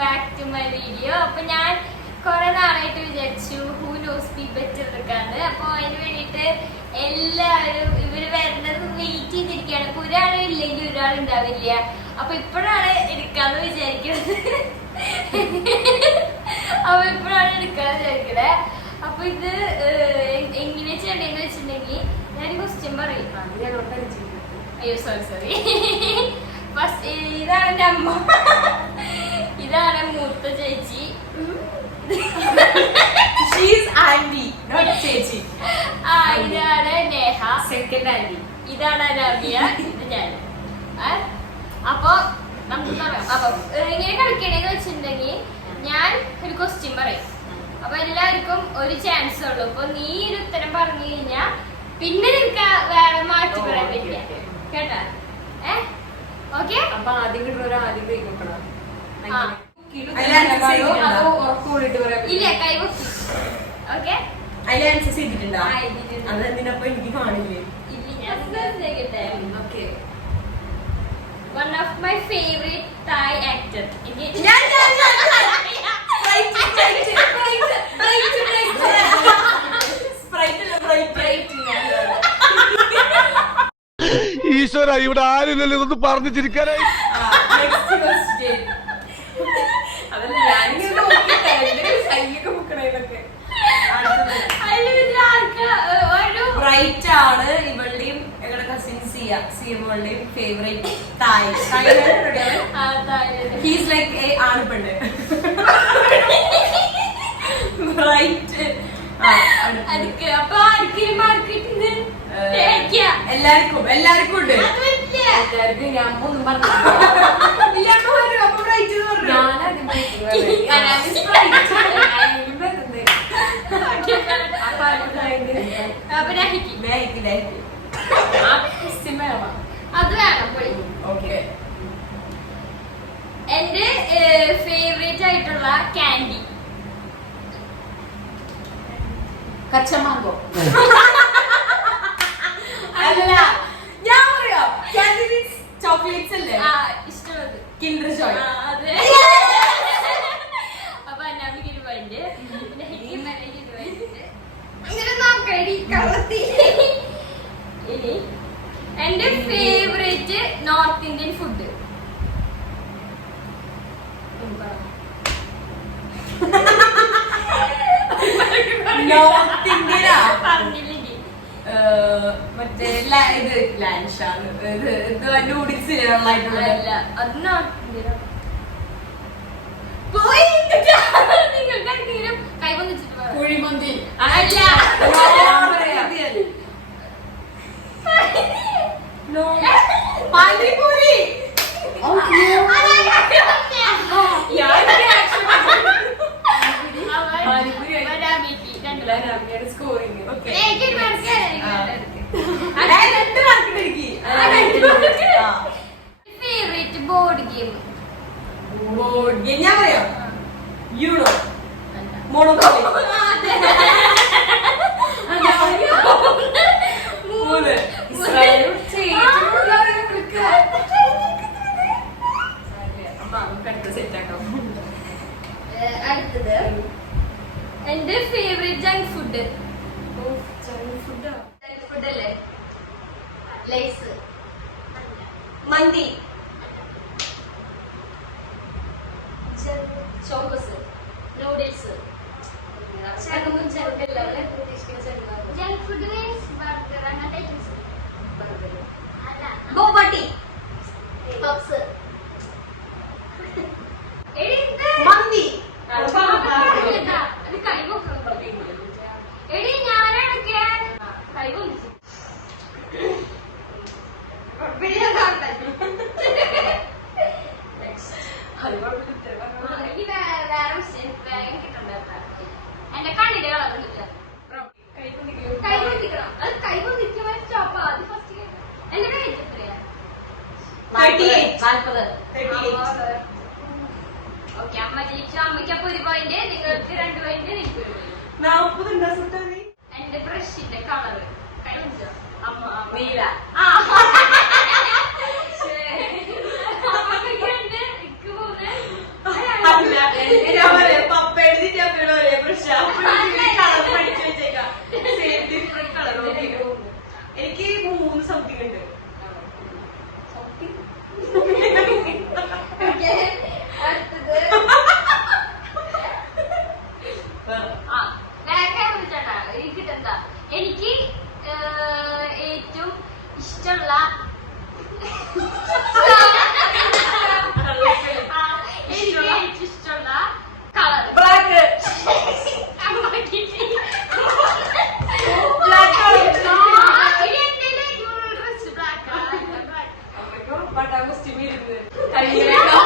Back to my video. അപ്പൊ ഞാൻ കുറെ നാളായിട്ട് വിചാരിച്ചു ഹൂ നോസ് ബി ബെറ്റർ എടുക്കാണ്ട്. അപ്പൊ അതിന് വേണ്ടിയിട്ട് എല്ലാവരും ഇവര് വരുന്നത് വെയിറ്റ് ചെയ്തിരിക്കുകയാണ്. അപ്പൊ ഒരാളും ഇല്ലെങ്കിൽ ഒരാളുണ്ടാവില്ല. അപ്പൊ ഇപ്പോഴാണ് എടുക്കാന്ന് വിചാരിക്കുന്നത്. അപ്പൊ ഇപ്പോഴാണ് എടുക്കാന്ന് വിചാരിക്കണേ. അപ്പൊ ഇത് എങ്ങനെ ചെയ്യണ്ടെന്ന് വെച്ചിട്ടുണ്ടെങ്കിൽ ഞാൻ ക്വസ്റ്റ്യൻ പറയും. അയ്യോ സോറി. ഫസ്റ്റ് ഇതാണ് എന്റെ അമ്മ, ഇതാണ് മൂത്ത ചേച്ചി, ഇതാണ് നേഹ, സെക്കൻഡ് ആന്റി, ഇതാണ് രമ്യ, ഇത് ഞാൻ. അപ്പൊ നമുക്ക് പറയാം. അപ്പൊ എങ്ങനെ കളിക്കണേന്ന് വെച്ചിട്ടുണ്ടെങ്കിൽ ഞാൻ ഒരു ക്വസ്റ്റ്യൻ പറയും. അപ്പൊ എല്ലാവർക്കും ഒരു ചാൻസ് ഉള്ളൂ. അപ്പൊ നീ ഒരു ഉത്തരം പറഞ്ഞു കഴിഞ്ഞാ പിന്നെ നിനക്ക് വേറെ മാറ്റി പറയാൻ പറ്റില്ല കേട്ടാ. ഓക്കെ? അപ്പൊ ആദ്യം കിട്ടുന്ന ആദ്യം കൈ കൊടുക്കണം. ഇല്ല, കൈ പൊക്കി. ഓക്കെ? അതെന്തിനപ്പൊ എനിക്ക് കാണില്ലേ? One of my favorite Thai actor. ഈശ്വര, ഇവിടെ ആരില്ലല്ലോ ഇതൊന്ന് പറഞ്ഞു ചിരിക്കാനായി. ബ്രൈറ്റ് ആണ് ഇവളുടെയും ഞങ്ങളുടെ കസിൻസ് സിയമ്മളുടെയും ഫേവറേറ്റ് തായ്. ഹീസ് ലൈക്ക് എ ആൺപെണ്ണ്. ബ്രൈറ്റ് എല്ലാവർക്കും ഉണ്ട്. എല്ലാവർക്കും ഞാൻ ഒന്നും പറഞ്ഞു. അത് വേണം. എന്റെ ഫേവറേറ്റ് ആയിട്ടുള്ള കാൻഡി കച്ചമാങ്കോ. അല്ല, ഞാൻ പറയാ ചോക്ലേറ്റ്സ് അല്ലേ ഇഷ്ടമുള്ളത്? കിൻഡർ ജോയ്. അതെ. അപ്പൊ അന്നാമിക്ക് 1 പോയിന്റ്, പിന്നെ ഹിക്കിമലയ്ക്ക് 1 പോയിന്റ്. അങ്ങനെ നോക്കടി കളത്തി. ഇനി എന്റെ favourite north Indian food north Indian പറഞ്ഞില്ലെങ്കിൽ മറ്റേ ഇത് ലാൻഷാണ്. ഇത് നൂഡിൽസ് ആയിട്ടുള്ള അത് നോർത്ത് ഇന്ത്യൻ. നിങ്ങൾക്ക് എന്തെങ്കിലും കൈവന്നിച്ചിട്ട് കുഴിമന്തി അല്ല, പാനിപൂരി. Favourite board game. ഞാൻ പറയാം യൂണോ, മോണോപോളി. അടുത്തത് എന്റെ ഫേവറേറ്റ് ജങ്ക് ഫുഡ്. ഫുഡ് അല്ലേ? ലൈസ്, മന്തി, Chocos, noodles. Junk food means burger, അങ്ങനത്തെ ഐറ്റംസ്. ബോബട്ടി, പപ്സ്, മന്തി. എടി ഞാനൊക്കെ കൈകൊണ്ടിച്ചു. എന്റെ കണ്ണിന്റെ കളർ കൈകൊണ്ടിക്കണം. അത് കൈകൊണ്ടിരിക്കുമ്പോ സ്റ്റോപ്പ്. അത് ഫസ്റ്റ് എന്റെ കൈ എത്രയാ? 40. ഓക്കെ, അമ്മ ജയിച്ചു. അമ്മയ്ക്ക് അപ്പൊ 1 പോയിന്റ്, നിങ്ങൾക്ക് 2 പോയിന്റ്, എനിക്ക് 1 പോയിന്റ്. 40. എന്റെ ബ്രഷിന്റെ കളറ് കൈ മനസ്സിലോ? അമ്മ നീല. അമ്മക്ക് 2, എനിക്ക് 3. കോസ്റ്റ്യൂം ഇരുന്ന് കഴിയുന്നതിനൊക്കെ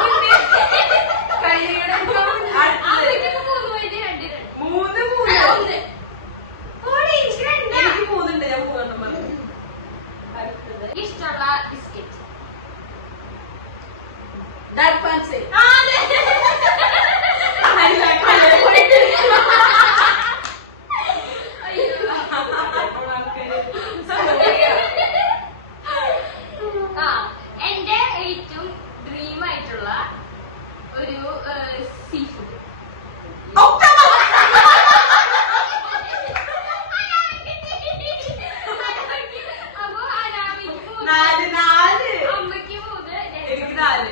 മൂന്ന് എനിക്ക് മൂന്നുണ്ട് ഞാൻ മൂന്നെണ്ണം പറഞ്ഞു. ഇഷ്ടമുള്ള ബിസ്ക്കറ്റ് ഡാർക്ക് ഫാൻസി എന്റെ ഏറ്റവും ഡ്രീം ആയിട്ടുള്ള ഒരു സീ ഫുഡ് അപ്പൊ അമ്മയ്ക്ക് മൂന്ന് എനിക്ക് 4.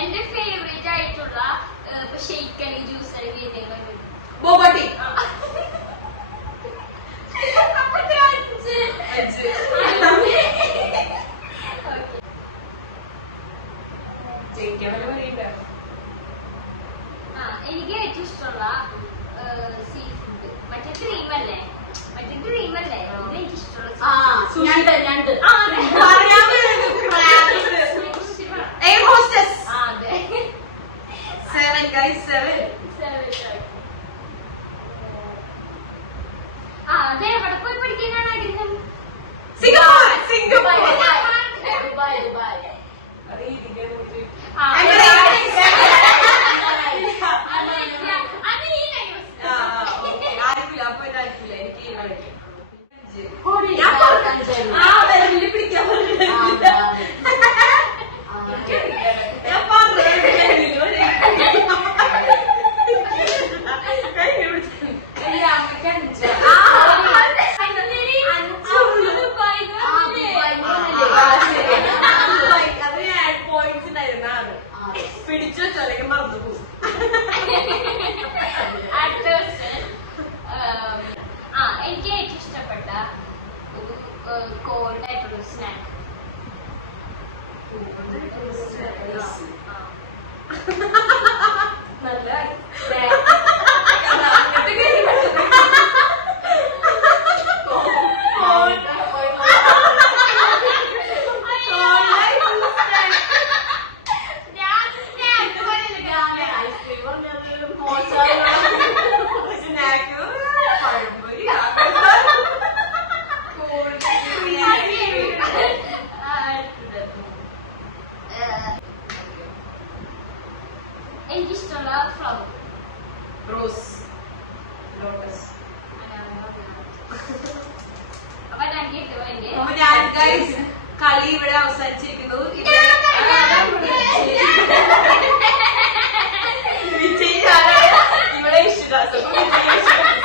എന്റെ ഫേവറേറ്റ് ആയിട്ടുള്ള ഷെയ്ക്ക് അല്ലെങ്കിൽ ജ്യൂസ് അല്ലെങ്കിൽ ബോബട്ടി എനിക്ക് ഏറ്റവും ഇഷ്ടമുള്ള സീ ഫുഡ് മറ്റേ ക്രീമല്ലേ ഇത് എനിക്ക് ഇഷ്ടമുള്ള എയർ ഹോസ്റ്റസ് അതെ 7 guys 7 അതെ എവിടെ പോയി പഠിക്കാനാണ് ആഗ്രഹം സിംഗപ്പൂർ പിടിച്ചു വെച്ചാൽ മറന്നു പോകും. എനിക്ക് ഏറ്റവും ഇഷ്ടപ്പെട്ട ഒരു കോൾഡ് ആയിട്ടുള്ള സ്നാക്ക് നല്ല എനിക്കിഷ്ടമുള്ള ഫ്ലവർ റോസ് ലോട്ടസ്. അപ്പൊ ഞാൻ കേട്ടോ എന്റെ അപ്പൊ ഞാൻ ഗൈസ് കളി ഇവിടെ അവസാനിച്ചിരിക്കുന്നു. വിജയ് ഇവിടെ ഇഷ്ടം